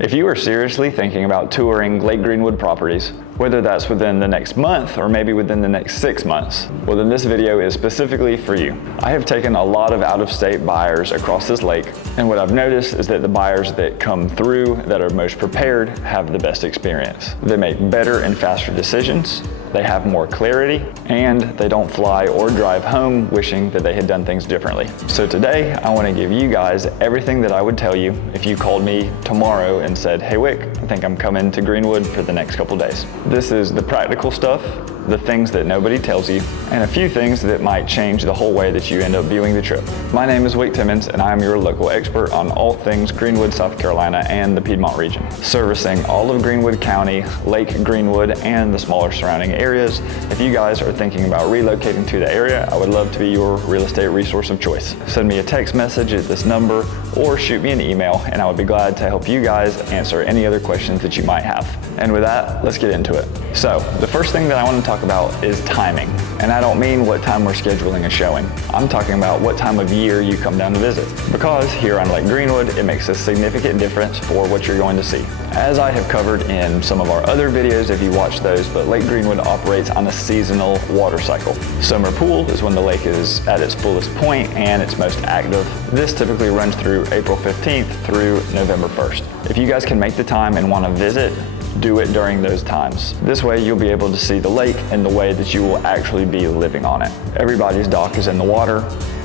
If you are seriously thinking about touring Lake Greenwood properties, whether that's within the next month or maybe within the next 6 months, well then this video is specifically for you. I have taken a lot of out-of-state buyers across this lake, and what I've noticed is that the buyers that come through that are most prepared have the best experience. They make better and faster decisions, they have more clarity, and they don't fly or drive home wishing that they had done things differently. So today, I want to give you guys everything that I would tell you if you called me tomorrow and said, "Hey Wyc, I think I'm coming to Greenwood for the next couple days." This is the practical stuff, the things that nobody tells you, and a few things that might change the whole way that you end up viewing the trip. My name is Wyc Timmons, and I am your local expert on all things Greenwood, South Carolina, and the Piedmont region, servicing all of Greenwood County, Lake Greenwood, and the smaller surrounding areas. If you guys are thinking about relocating to the area, I would love to be your real estate resource of choice. Send me a text message at this number or shoot me an email, and I would be glad to help you guys answer any other questions that you might have. And with that, let's get into it. So, the first thing that I want to talk about is timing. And I don't mean what time we're scheduling a showing. I'm talking about what time of year you come down to visit. Because here on Lake Greenwood, it makes a significant difference for what you're going to see. As I have covered in some of our other videos, if you watch those, but Lake Greenwood operates on a seasonal water cycle. Summer pool is when the lake is at its fullest point and its most active. This typically runs through April 15th through November 1st. If you guys can make the time and want to visit, do it during those times. This way you'll be able to see the lake in the way that you will actually be living on it. Everybody's dock is in the water.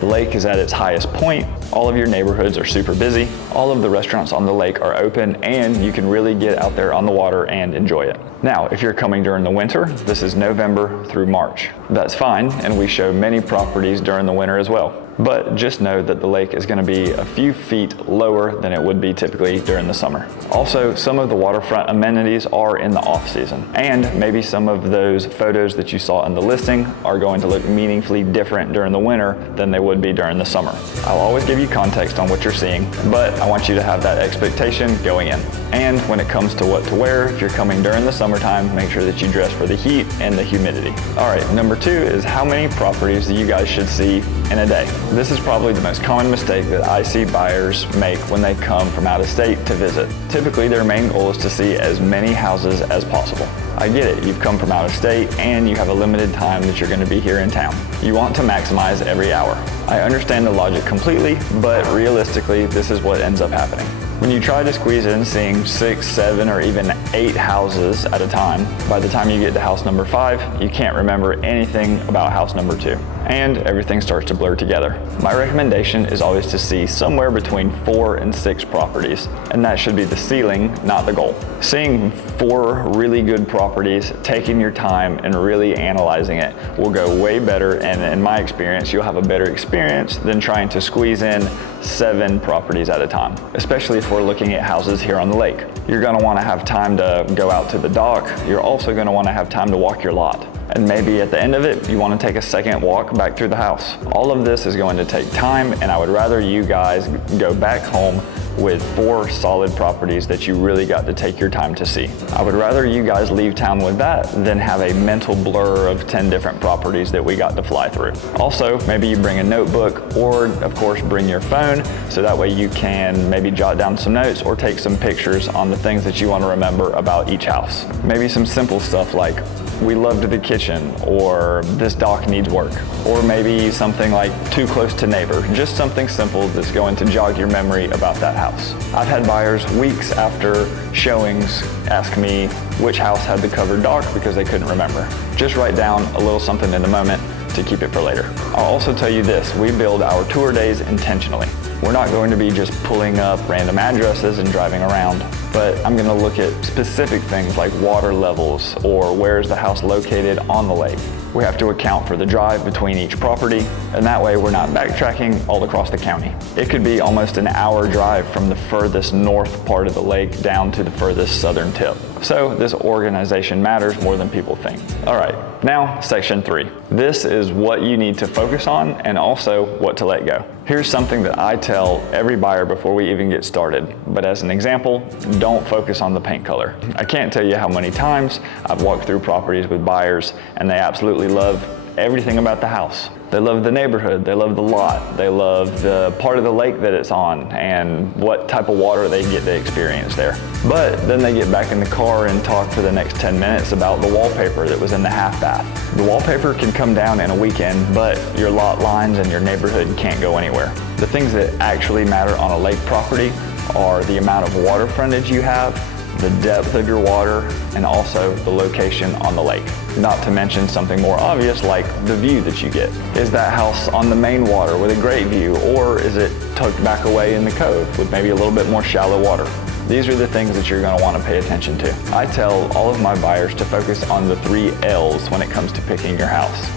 The lake is at its highest point. All of your neighborhoods are super busy. All of the restaurants on the lake are open, and you can really get out there on the water and enjoy it. Now, if you're coming during the winter, this is November through March. That's fine, and we show many properties during the winter as well. But just know that the lake is going to be a few feet lower than it would be typically during the summer. Also, some of the waterfront amenities are in the off season, and maybe some of those photos that you saw in the listing are going to look meaningfully different during the winter than they would be during the summer. I'll always give you context on what you're seeing, but I want you to have that expectation going in. And when it comes to what to wear, if you're coming during the summertime, make sure that you dress for the heat and the humidity. All right, number 2 is how many properties you guys should see in a day. This is probably the most common mistake that I see buyers make when they come from out of state to visit. Typically, their main goal is to see as many houses as possible. I get it, you've come from out of state and you have a limited time that you're going to be here in town. You want to maximize every hour. I understand the logic completely, but realistically, this is what ends up happening. When you try to squeeze in seeing 6, 7, or even 8 houses at a time, by the time you get to house number 5, you can't remember anything about house number 2, and everything starts to blur together. My recommendation is always to see somewhere between 4 and 6 properties, and that should be the ceiling, not the goal. Seeing 4 really good properties, taking your time and really analyzing it will go way better, and in my experience, you'll have a better experience than trying to squeeze in 7 properties at a time, especially if we're looking at houses here on the lake. You're going to want to have time to go out to the dock. You're also going to want to have time to walk your lot. And maybe at the end of it, you want to take a second walk back through the house. All of this is going to take time, and I would rather you guys go back home with 4 solid properties that you really got to take your time to see. I would rather you guys leave town with that than have a mental blur of 10 different properties that we got to fly through. Also, maybe you bring a notebook, or of course bring your phone, so that way you can maybe jot down some notes or take some pictures on the things that you want to remember about each house. Maybe some simple stuff like, "We loved the kitchen," or "This dock needs work," or maybe something like "Too close to neighbor." Just something simple that's going to jog your memory about that house. I've had buyers weeks after showings ask me which house had the covered dock because they couldn't remember. Just write down a little something in the moment to keep it for later. I'll also tell you this, we build our tour days intentionally. We're not going to be just pulling up random addresses and driving around, but I'm going to look at specific things like water levels or where is the house located on the lake. We have to account for the drive between each property, and that way we're not backtracking all across the county. It could be almost an hour drive from the furthest north part of the lake down to the furthest southern tip. So this organization matters more than people think. All right, now section 3. This is what you need to focus on and also what to let go. Here's something that I tell every buyer before we even get started, but as an example, don't focus on the paint color. I can't tell you how many times I've walked through properties with buyers and they absolutely love everything about the house. They love the neighborhood, they love the lot, they love the part of the lake that it's on and what type of water they get to experience there. But then they get back in the car and talk for the next 10 minutes about the wallpaper that was in the half bath. The wallpaper can come down in a weekend, but your lot lines and your neighborhood can't go anywhere. The things that actually matter on a lake property are the amount of water frontage you have, the depth of your water, and also the location on the lake. Not to mention something more obvious like the view that you get. Is that house on the main water with a great view, or is it tucked back away in the cove with maybe a little bit more shallow water? These are the things that you're going to want to pay attention to. I tell all of my buyers to focus on the 3 L's when it comes to picking your house.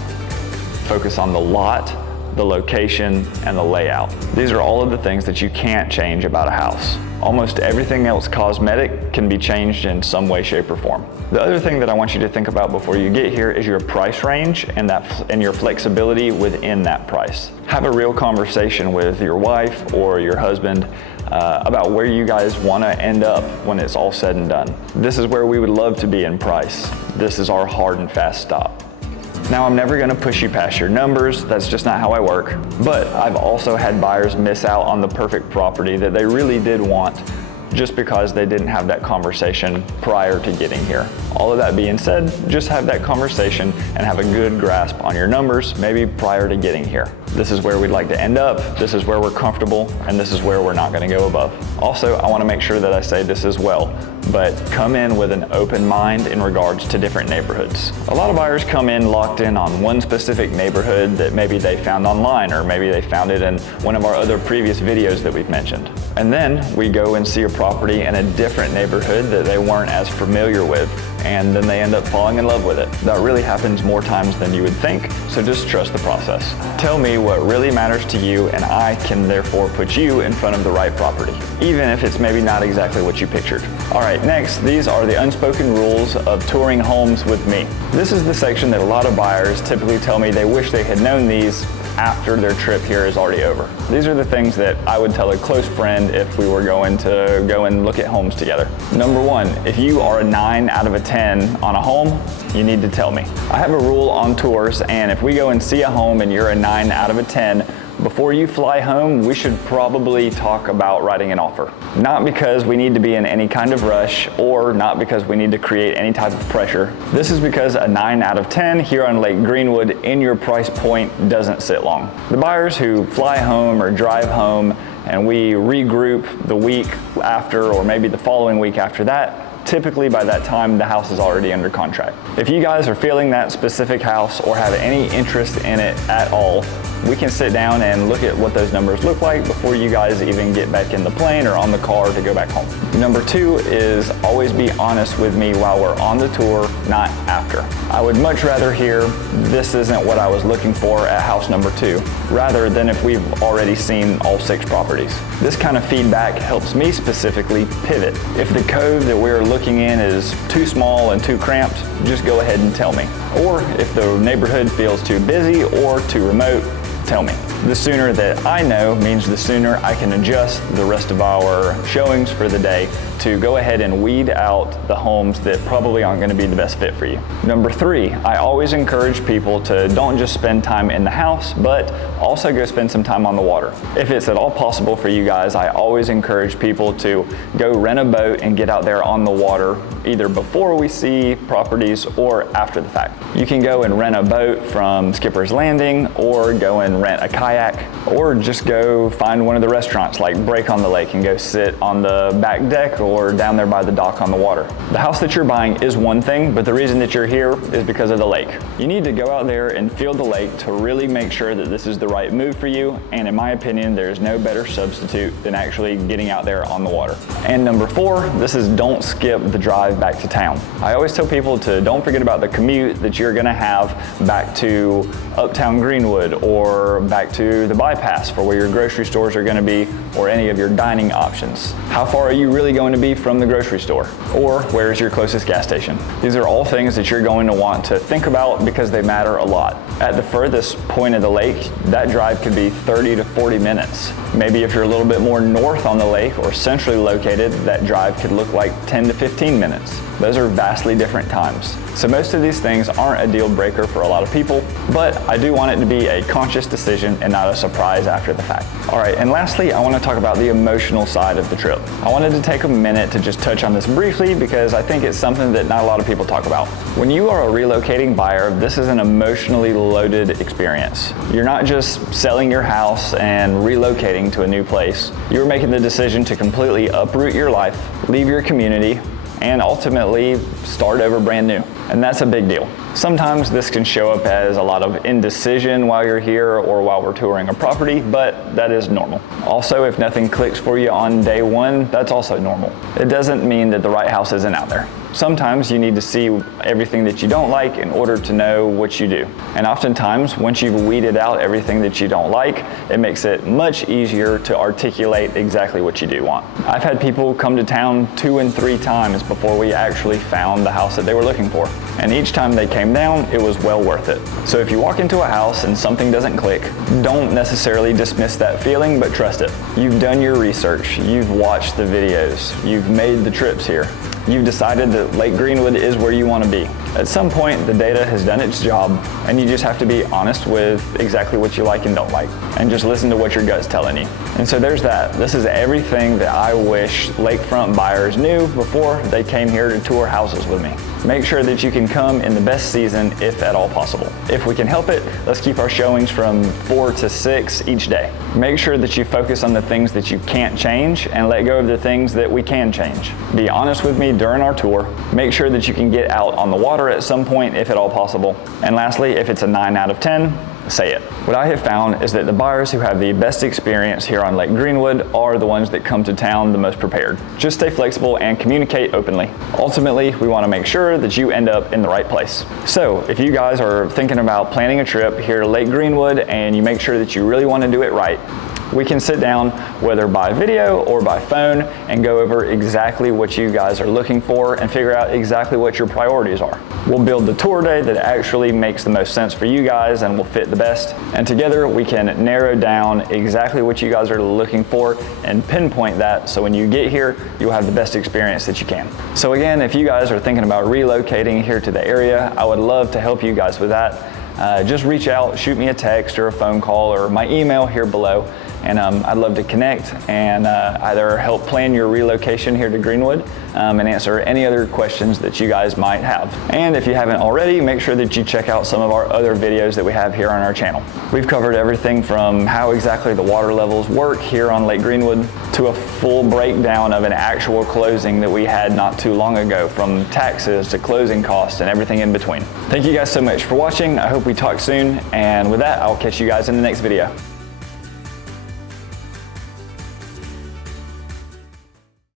Focus on the lot, the location, and the layout. These are all of the things that you can't change about a house. Almost everything else cosmetic can be changed in some way, shape, or form. The other thing that I want you to think about before you get here is your price range and your flexibility within that price. Have a real conversation with your wife or your husband about where you guys want to end up when it's all said and done. This is where we would love to be in price. This is our hard and fast stop. Now, I'm never gonna push you past your numbers, that's just not how I work, but I've also had buyers miss out on the perfect property that they really did want just because they didn't have that conversation prior to getting here. All of that being said, just have that conversation and have a good grasp on your numbers, maybe prior to getting here. This is where we'd like to end up, this is where we're comfortable, and this is where we're not gonna go above. Also, I wanna make sure that I say this as well, but come in with an open mind in regards to different neighborhoods. A lot of buyers come in locked in on one specific neighborhood that maybe they found online, or maybe they found it in one of our other previous videos that we've mentioned. And then we go and see a property in a different neighborhood that they weren't as familiar with, and then they end up falling in love with it. That really happens more times than you would think, so just trust the process. Tell me what really matters to you, and I can therefore put you in front of the right property, even if it's maybe not exactly what you pictured. All right, next, these are the unspoken rules of touring homes with me. This is the section that a lot of buyers typically tell me they wish they had known these after their trip here is already over. These are the things that I would tell a close friend if we were going to go and look at homes together. Number 1, if you are a 9 out of a 10 on a home, you need to tell me. I have a rule on tours, and if we go and see a home and you're a 9 out of a 10, before you fly home, we should probably talk about writing an offer. Not because we need to be in any kind of rush, or not because we need to create any type of pressure. This is because a 9 out of 10 here on Lake Greenwood in your price point doesn't sit long. The buyers who fly home or drive home and we regroup the week after, or maybe the following week after that, typically by that time the house is already under contract. If you guys are feeling that specific house or have any interest in it at all, we can sit down and look at what those numbers look like before you guys even get back in the plane or on the car to go back home. Number 2 is always be honest with me while we're on the tour, not after. I would much rather hear this isn't what I was looking for at house number 2, rather than if we've already seen all 6 properties. This kind of feedback helps me specifically pivot. If the cove that we're looking in is too small and too cramped, just go ahead and tell me. Or if the neighborhood feels too busy or too remote, tell me. The sooner that I know means the sooner I can adjust the rest of our showings for the day to go ahead and weed out the homes that probably aren't going to be the best fit for you. Number 3, I always encourage people to don't just spend time in the house, but also go spend some time on the water. If it's at all possible for you guys, I always encourage people to go rent a boat and get out there on the water, either before we see properties or after the fact. You can go and rent a boat from Skipper's Landing, or go and rent a kayak, or just go find one of the restaurants like Break on the Lake and go sit on the back deck or down there by the dock on the water. The house that you're buying is one thing, but the reason that you're here is because of the lake. You need to go out there and feel the lake to really make sure that this is the right move for you, and in my opinion, there's no better substitute than actually getting out there on the water. And number 4, this is don't skip the drive back to town. I always tell people to don't forget about the commute that you're gonna have back to Uptown Greenwood, or back to the bypass for where your grocery stores are gonna be, or any of your dining options. How far are you really going to be from the grocery store? Or where's your closest gas station? These are all things that you're going to want to think about because they matter a lot. At the furthest point of the lake, that drive could be 30 to 40 minutes. Maybe if you're a little bit more north on the lake or centrally located, that drive could look like 10 to 15 minutes. Those are vastly different times. So most of these things aren't a deal breaker for a lot of people, but I do want it to be a conscious decision and not a surprise after the fact. All right, and lastly, I want to talk about the emotional side of the trip. I wanted to take a minute to just touch on this briefly because I think it's something that not a lot of people talk about. When you are a relocating buyer, this is an emotionally loaded experience. You're not just selling your house and relocating to a new place. You're making the decision to completely uproot your life, leave your community, and ultimately start over brand new. And that's a big deal. Sometimes this can show up as a lot of indecision while you're here or while we're touring a property, but that is normal. Also, if nothing clicks for you on day one, that's also normal. It doesn't mean that the right house isn't out there. Sometimes you need to see everything that you don't like in order to know what you do. And oftentimes, once you've weeded out everything that you don't like, it makes it much easier to articulate exactly what you do want. I've had people come to town 2 and 3 times before we actually found the house that they were looking for. And each time they came down, it was well worth it. So if you walk into a house and something doesn't click, don't necessarily dismiss that feeling, but trust it. You've done your research, you've watched the videos, you've made the trips here. You've decided that Lake Greenwood is where you want to be. At some point, the data has done its job, and you just have to be honest with exactly what you like and don't like, and just listen to what your gut's telling you. And so there's that. This is everything that I wish lakefront buyers knew before they came here to tour houses with me. Make sure that you can come in the best season if at all possible. If we can help it, let's keep our showings from 4 to 6 each day. Make sure that you focus on the things that you can't change and let go of the things that we can change. Be honest with me during our tour. Make sure that you can get out on the water at some point if at all possible. And lastly, if it's a 9 out of 10, say it. What I have found is that the buyers who have the best experience here on Lake Greenwood are the ones that come to town the most prepared. Just stay flexible and communicate openly. Ultimately, we want to make sure that you end up in the right place. So if you guys are thinking about planning a trip here to Lake Greenwood and you make sure that you really want to do it right, we can sit down, whether by video or by phone, and go over exactly what you guys are looking for and figure out exactly what your priorities are. We'll build the tour day that actually makes the most sense for you guys and will fit the best. And together we can narrow down exactly what you guys are looking for and pinpoint that, so when you get here, you'll have the best experience that you can. So again, if you guys are thinking about relocating here to the area, I would love to help you guys with that. Just reach out, shoot me a text or a phone call or my email here below. And I'd love to connect and either help plan your relocation here to Greenwood and answer any other questions that you guys might have. And if you haven't already, make sure that you check out some of our other videos that we have here on our channel. We've covered everything from how exactly the water levels work here on Lake Greenwood to a full breakdown of an actual closing that we had not too long ago, from taxes to closing costs and everything in between. Thank you guys so much for watching. I hope we talk soon. And with that, I'll catch you guys in the next video.